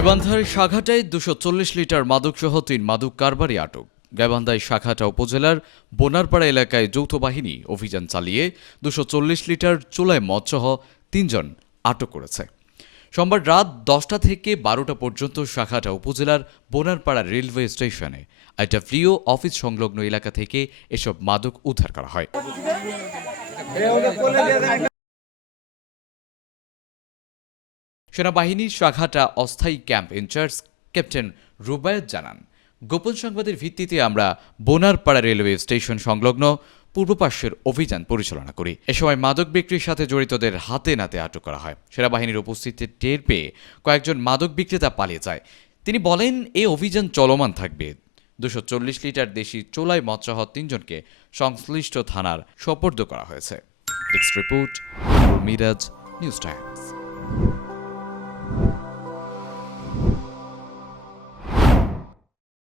গাইবান্ধার শাখাটায় দুশো চল্লিশ লিটার মাদকসহ তিন মাদক কারবারি আটক। গাইবান্ধায় শাখাটা উপজেলার বোনারপাড়া এলাকায় যৌথ বাহিনী অভিযান চালিয়ে দুশো চল্লিশ লিটার চুলায় মদসহ তিনজন আটক করেছে। সোমবার রাত দশটা থেকে বারোটা পর্যন্ত শাখাটা উপজেলার বোনারপাড়া রেলওয়ে স্টেশনে একটা প্রিয় অফিস সংলগ্ন এলাকা থেকে এসব মাদক উদ্ধার করা হয়। সেনাবাহিনীর শাখাটা অস্থায়ী ক্যাম্প ইনচার্জ ক্যাপ্টেন রুবায়ত জানান, গোপন সংবাদের ভিত্তিতে আমরা বোনারপাড়া রেলওয়ে স্টেশন সংলগ্ন পূর্ব পার্শ্বের অভিযান পরিচালনা করি। এ সময় মাদক বিক্রির সাথে জড়িতদের হাতে নাতে আটক করা হয়। সেনাবাহিনীর উপস্থিতি টের পেয়ে কয়েকজন মাদক বিক্রেতা পালিয়ে যায়। তিনি বলেন এই অভিযান চলমান থাকবে। দুশো চল্লিশ লিটার দেশি চোলাই মৎসহ তিনজনকে সংশ্লিষ্ট থানার সোপর্দ করা হয়েছে। Desk report, Miraj, news times.